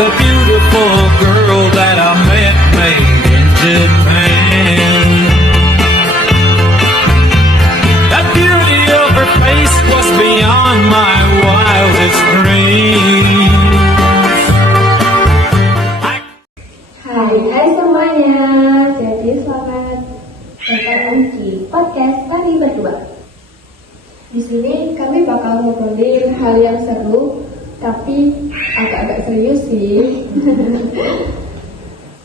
the beautiful girl that I met made in Japan. The beauty of her face was beyond my wildest dreams. Hai semuanya, jadi selamat datang di podcast kami berdua. Di sini kami bakal ngobrolin hal yang seru, tapi agak-agak serius sih.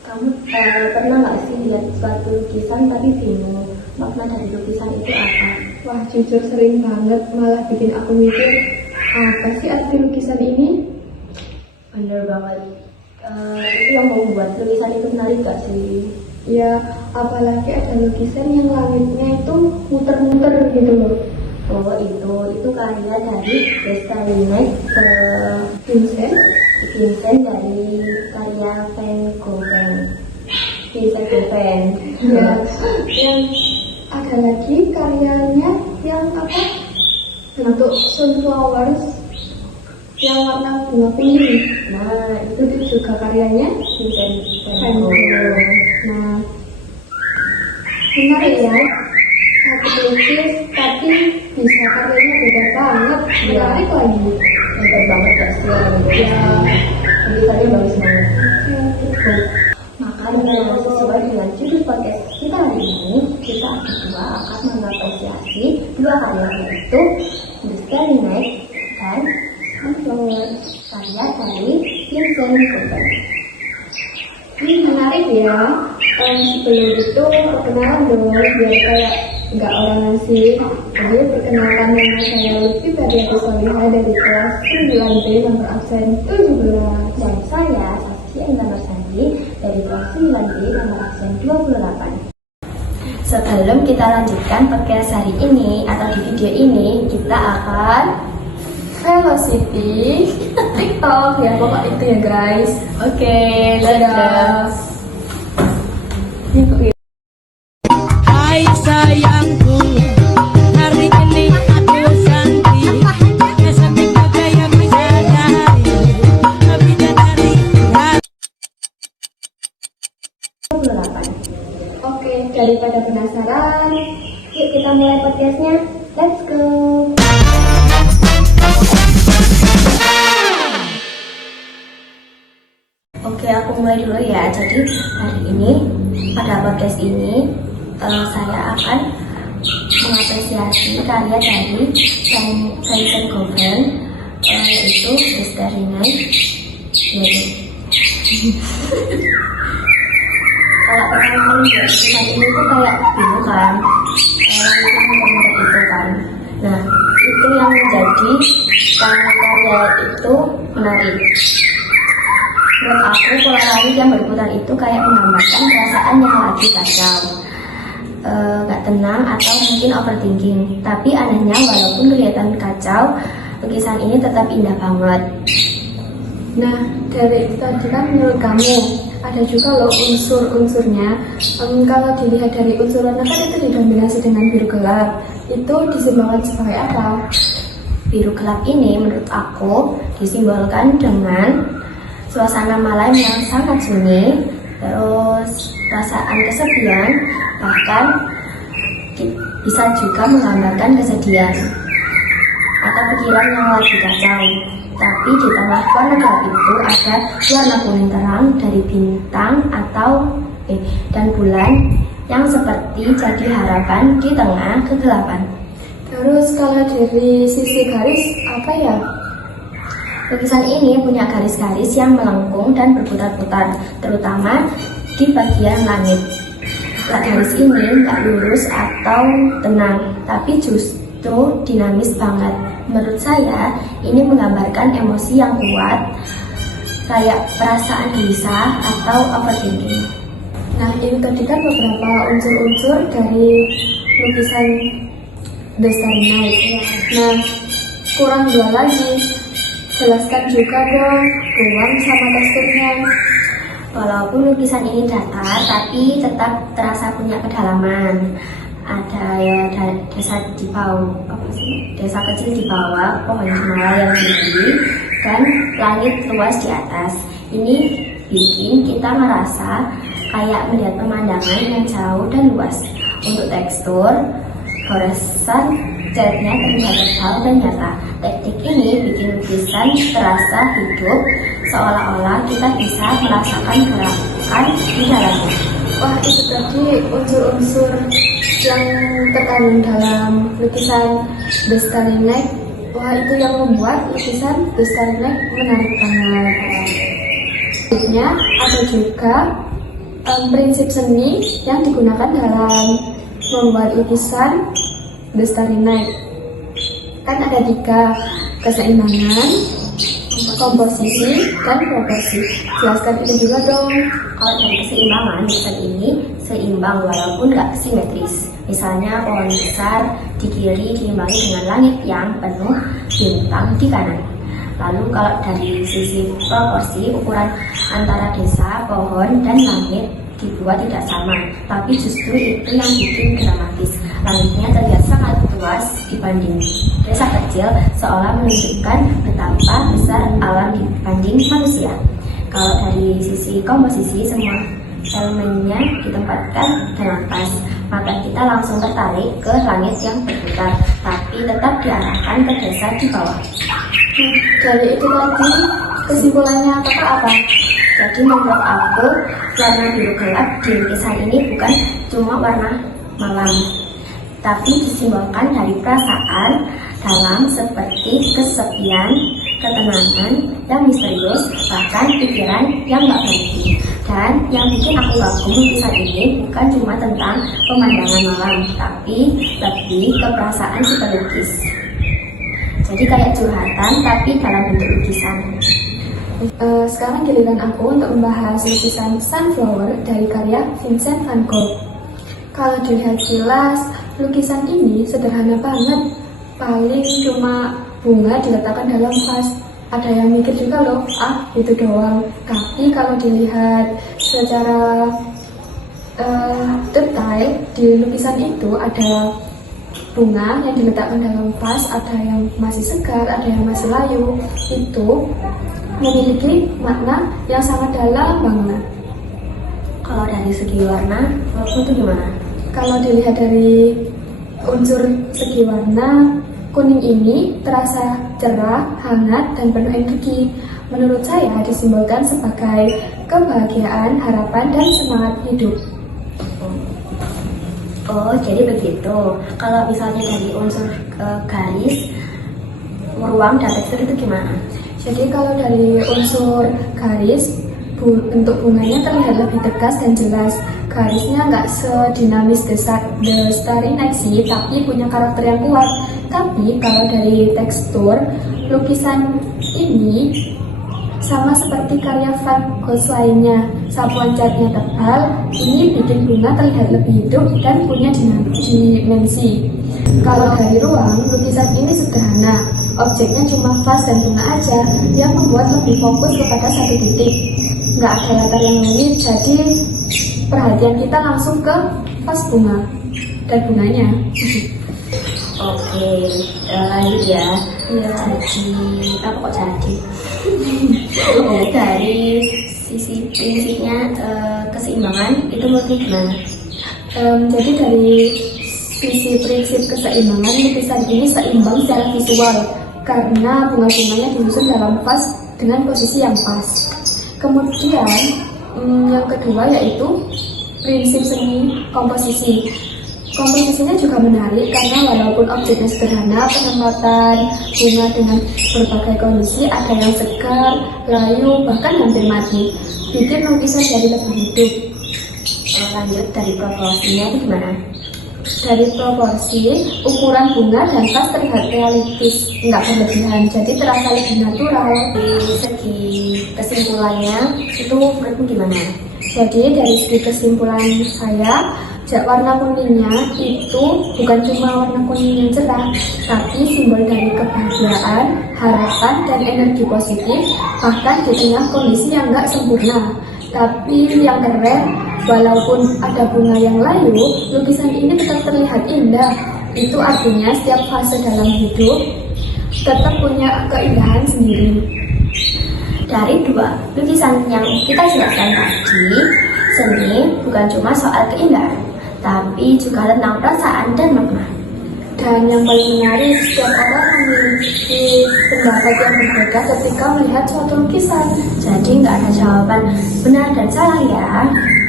Kamu pernah nggak sih lihat suatu lukisan tapi bingung makna dari lukisan itu apa? Wah, jujur sering banget, malah bikin aku mikir apa sih arti lukisan ini? Bener banget. Itu yang membuat lukisan itu menarik gak sih? Ya, apalagi ada lukisan yang langitnya itu muter-muter gitu loh. Oh, itu karya dari Descartes, Vincent dari karya Van Gogh. Vincent Van ya, yang ada lagi karyanya yang apa? Bentuk sunflowers yang warna bunga pink. Nah, itu juga karyanya Vincent Van Gogh. Nah, menarik ya, satu lukis tapi bisa karyanya beda banget, menarik lagi. Hebat banget gak sih? Ya, lukisannya bagus banget. Makanya sesuai dengan judul podcast kita hari ini, kita berdua akan mengapresiasi dua karya, yaitu The Starry Night dan Sunflower, karya dari Vincent Van Gogh. Menarik ya. Sebelum itu perkenalan dong, biar kayak nggak orang asing. Jadi perkenalkan, nama saya Lutfi Febriati Solihah dari kelas 9B nomor absen 17. Dan saya Saskia Intan Sandi dari kelas 9B nomor absen 28. Sebelum kita lanjutkan podcast hari ini atau di video ini, kita akan Velocity TikTok ya, pokok itu ya guys. Oke, dadah. Hai sayangku, hari ini aku cantik, kesantik gaya bidadari, bidadari. Oke, daripada penasaran, yuk kita mulai podcastnya. Let's go. Oke, aku mulai dulu ya. Jadi hari ini pada podcast ini saya akan mengapresiasi karya dari Vincent Gogh, yaitu The Starry Night. Kalau teman-teman lihat lukisan ini tuh kayak bingung kan, itu kan. Nah, itu yang menjadi karya itu menarik. Menurut aku, pola langit yang berputar itu kayak menggambarkan perasaan yang lagi kacau, gak tenang atau mungkin overthinking. Tapi anehnya, walaupun kelihatan kacau, lukisan ini tetap indah banget. Nah, dari itu tadi kan menurut kamu, ada juga loh unsur-unsurnya. Kalau dilihat dari unsur warna kan itu didominasi dengan biru gelap. Itu disimbolkan sebagai apa? Biru gelap ini menurut aku disimbolkan dengan suasana malam yang sangat sunyi, terus perasaan kesepian, bahkan bisa juga menggambarkan kesedihan atau pikiran yang lagi kacau. Tapi di tengah warna gelap itu ada warna kuning terang dari bintang dan bulan yang seperti jadi harapan di tengah kegelapan. Terus kalau dari sisi garis apa ya? Lukisan ini punya garis-garis yang melengkung dan berputar-putar, terutama di bagian langit. Garis ini nggak lurus atau tenang, tapi justru dinamis banget. Menurut saya, ini menggambarkan emosi yang kuat, kayak perasaan gelisah atau overthinking. Nah, ini tadi kan beberapa unsur-unsur dari lukisan The Starry Night. Nah, kurang dua lagi. Jelaskan juga dong ruang sama teksturnya. Walaupun lukisan ini datar, tapi tetap terasa punya kedalaman. Ada ya desa di bawah, desa kecil di bawah, pohon cemara yang tinggi, dan langit luas di atas. Ini bikin kita merasa kayak melihat pemandangan yang jauh dan luas. Untuk tekstur, goresan catnya terlihat tebal dan nyata. Teknik ini bikin lukisan terasa hidup, seolah-olah kita bisa merasakan gerakan di dalamnya. Wah, itu tadi unsur-unsur yang terkandung dalam lukisan The Starry Night. Wah, itu yang membuat lukisan The Starry Night menarik banget. Selanjutnya ada juga prinsip seni yang digunakan dalam membuat lukisan The Starry Night. Kan ada 3, keseimbangan, komposisi, dan proporsi. Jelaskan itu juga dong. Kalau dari keseimbangan, lukisan ini seimbang walaupun nggak simetris. Misalnya pohon besar di kiri diimbangi dengan langit yang penuh bintang di kanan. Lalu kalau dari sisi proporsi, ukuran antara desa, pohon, dan langit dibuat tidak sama, tapi justru itu yang bikin dramatis. Langitnya terlihat sangat luas dibanding desa kecil, seolah menunjukkan betapa besar alam dibanding manusia. Kalau dari sisi komposisi, semua elemennya ditempatkan dengan pas, maka kita langsung tertarik ke langit yang berputar, tapi tetap diarahkan ke desa di bawah. Dari itu tadi, kesimpulannya apa? Jadi menurut aku, warna biru gelap di lukisan ini bukan cuma warna malam, tapi disimbolkan dari perasaan dalam seperti kesepian, ketenangan yang misterius, bahkan pikiran yang gak berhenti. Dan yang bikin aku kagum lukisan ini bukan cuma tentang pemandangan malam, tapi lebih ke perasaan si pelukis. Jadi kayak curhatan tapi dalam bentuk lukisan. Sekarang giliran aku untuk membahas lukisan Sunflower dari karya Vincent van Gogh. Kalau dilihat jelas, lukisan ini sederhana banget. Paling cuma bunga diletakkan dalam vas. Ada yang mikir juga loh, itu doang. Tapi kalau dilihat secara detail, di lukisan itu ada bunga yang diletakkan dalam vas, ada yang masih segar, ada yang masih layu. Itu memiliki makna yang sangat dalam banget. Kalau dari segi warna, menurutmu itu gimana? Kalau dilihat dari unsur segi warna, kuning ini terasa cerah, hangat, dan penuh energi. Menurut saya disimbolkan sebagai kebahagiaan, harapan, dan semangat hidup. Oh, jadi begitu. Kalau misalnya dari unsur garis, ruang, dan tekstur itu gimana? Jadi kalau dari unsur garis, bentuk bunganya terlihat lebih tegas dan jelas. Garisnya nggak sedinamis The Starry Night sih, tapi punya karakter yang kuat. Tapi kalau dari tekstur, lukisan ini sama seperti karya Van Gogh lainnya. Sapuan catnya tebal, ini bikin bunga terlihat lebih hidup dan punya dimensi. Kalau dari ruang, lukisan ini sederhana. Objeknya cuma vas dan bunga aja, yang membuat lebih fokus kepada satu titik. Nggak ada latar yang rumit, jadi perhatian kita langsung ke vas bunga dan bunganya. Oke, lanjut ya. Iya. Jadi, apa kok jadi? Dari sisi prinsipnya keseimbangan, itu menurutmu gimana? Jadi dari sisi prinsip keseimbangan, lukisan ini seimbang secara visual karena bunga-bunganya disusun dalam vas dengan posisi yang pas. Kemudian yang kedua yaitu prinsip seni komposisi. Komposisinya juga menarik karena walaupun objeknya sederhana, penempatan bunga dengan berbagai kondisi, ada yang segar, layu, bahkan hampir mati, bikin lukisan jadi lebih hidup. Lanjut dari proporsinya itu gimana? Dari proporsi, ukuran bunga dan vas terlihat realistis, nggak berlebihan, jadi terasa lebih natural. Dari segi kesimpulannya, itu menurutmu gimana? Jadi dari segi kesimpulan saya, warna kuningnya itu bukan cuma warna kuning yang cerah, tapi simbol dari kebahagiaan, harapan, dan energi positif, bahkan di tengah kondisi yang nggak sempurna. Tapi yang keren, walaupun ada bunga yang layu, lukisan ini tetap terlihat indah. Itu artinya setiap fase dalam hidup tetap punya keindahan sendiri. Dari dua lukisan yang kita jelaskan tadi, seni bukan cuma soal keindahan, tapi juga tentang perasaan dan makna. Dan yang paling menarik, setiap orang memiliki pendapat yang berbeda ketika melihat suatu lukisan. Jadi nggak ada jawaban benar dan salah ya.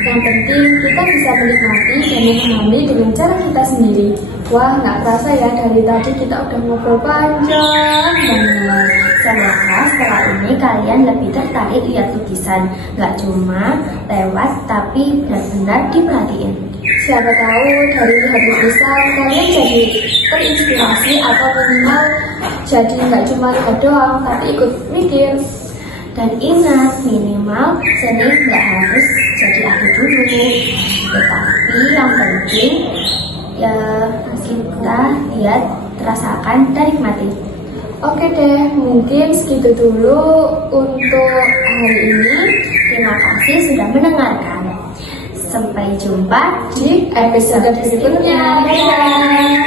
Yang penting kita bisa menikmati dan memahami dengan cara kita sendiri. Wah, nggak kerasa ya dari tadi kita udah ngobrol panjang banget. Semoga setelah ini kalian lebih tertarik lihat lukisan, nggak cuma lewat tapi benar-benar diperhatiin. Siapa tahu dari lihat lukisan kalian jadi terinspirasi atau minimal jadi nggak cuma lihat doang tapi ikut mikir. Dan ingat, minimal seni nggak harus jadi ahli dulu, tetapi yang penting ya kita lihat, rasakan, dan nikmati. Oke deh, mungkin segitu dulu untuk hari ini. Terima kasih sudah mendengarkan. Sampai jumpa Di episode berikutnya. Dadah.